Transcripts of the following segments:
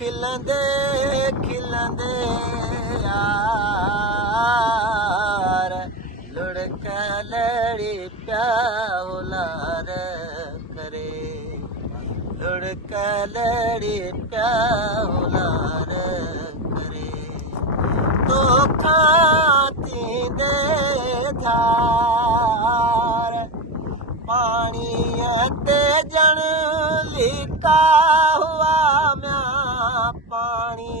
खिलंदे खिलंदे यार लुढ़क लड़ी प्याउलार करे लुढ़क लड़ी प्याउलार करे तो खाती दे धार पानी ते जन लिका हुआ म्या पानी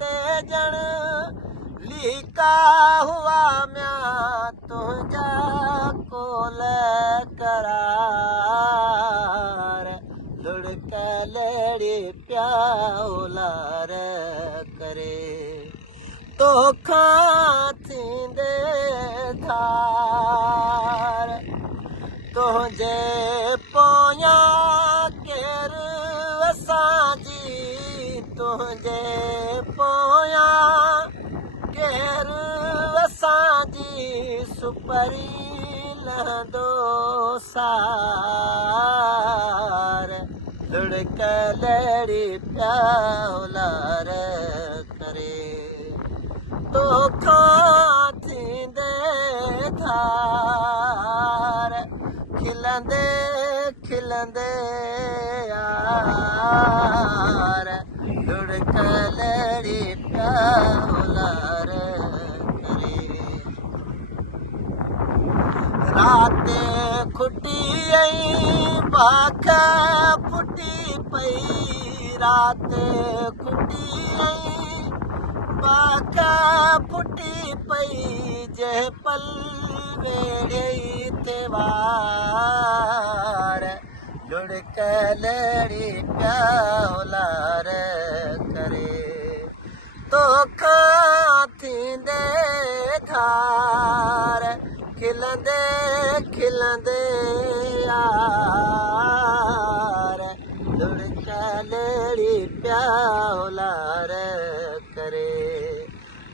ते जन लिका हुआ म्या तुझा कोल करार लुढ़क लड़ी प्याउलार करे तो खातींदे धार तुझे पोया केर असांजी तुझे पोया केर असांजी सुपरी लहंदो सार लुढ़क लड़ी प्याउलार करे तो खातींदे धार खिलंदे खिलंदे यार लुढ़क लड़ी प्याउलार करे रात खुटी आई बाख फुटी पई रात खुटी आई बाख फुटी पई जे पल वेड़े तेवार लुढ़क लड़ी प्याउलार करे तो खातींदे धार खिलंदे खिलंदे यार लुढ़क लड़ी प्याउलार करे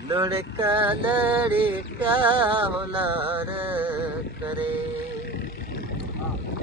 लुढ़क लड़ी प्याउलार